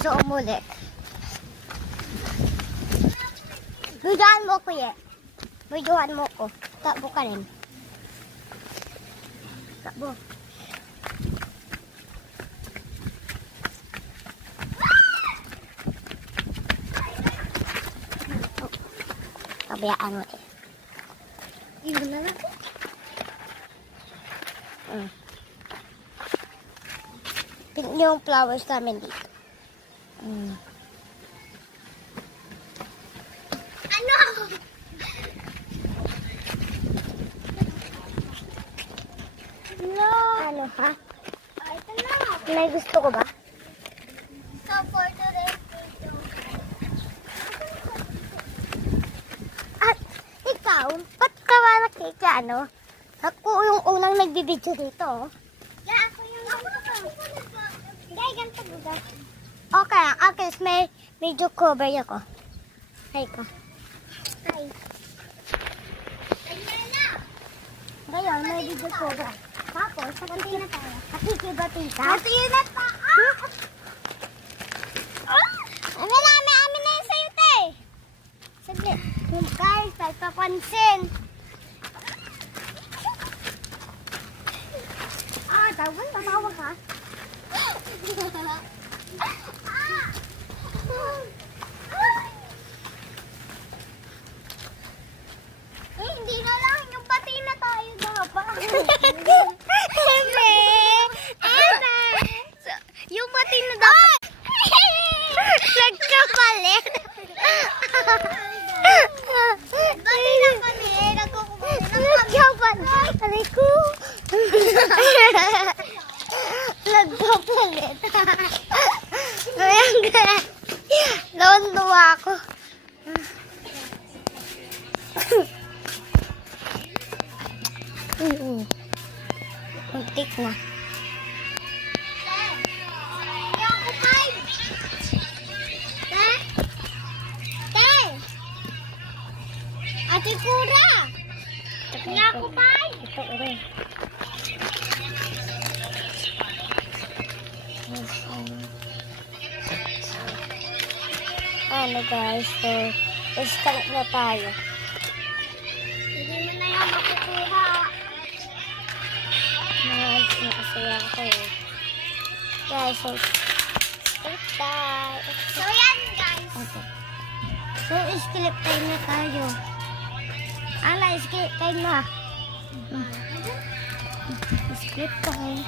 guys, so umulit. Videohan mo ko eh. Videohan mo ko. Takbo ka rin. Takbo. Pabayaan mo eh. Iba na lang. Pink yung flowers namin dito. Ano? No. Ano ha? Ito na. May gusto ko ba? So for today, at ikaw, ba't ka ba nakikita ano? Ako yung unang nagbibidyo dito. Yeah, ako yung hindi, ganito buga. Okay, okay, may video cover ako. Hi ko. Hi. Ngayon, may video cover. Tapos, saganti na tayo. Nakikibati ka? Nakikibati pa! Amin na yun sa'yo, te. Saglit. Guys, nagpapansin. Tawag ka? Hindi na lang. Yung pati na tayo dapat. Yung pati na dapat. Nagkapalit. Pati na kami. Nagkapalit. Aray ko. Nagpapalit. Ayan ka. Lawan-luwa ako. Muntik na. Ate Kura! Nakupay! Ito rin. Ano guys, so start na tayo. Hindi mo na yung makukuha. Nakasaya ako eh. Guys, so start tayo. So yan guys. Okay. So skip time na tayo. Ala, skip time na. Skip time.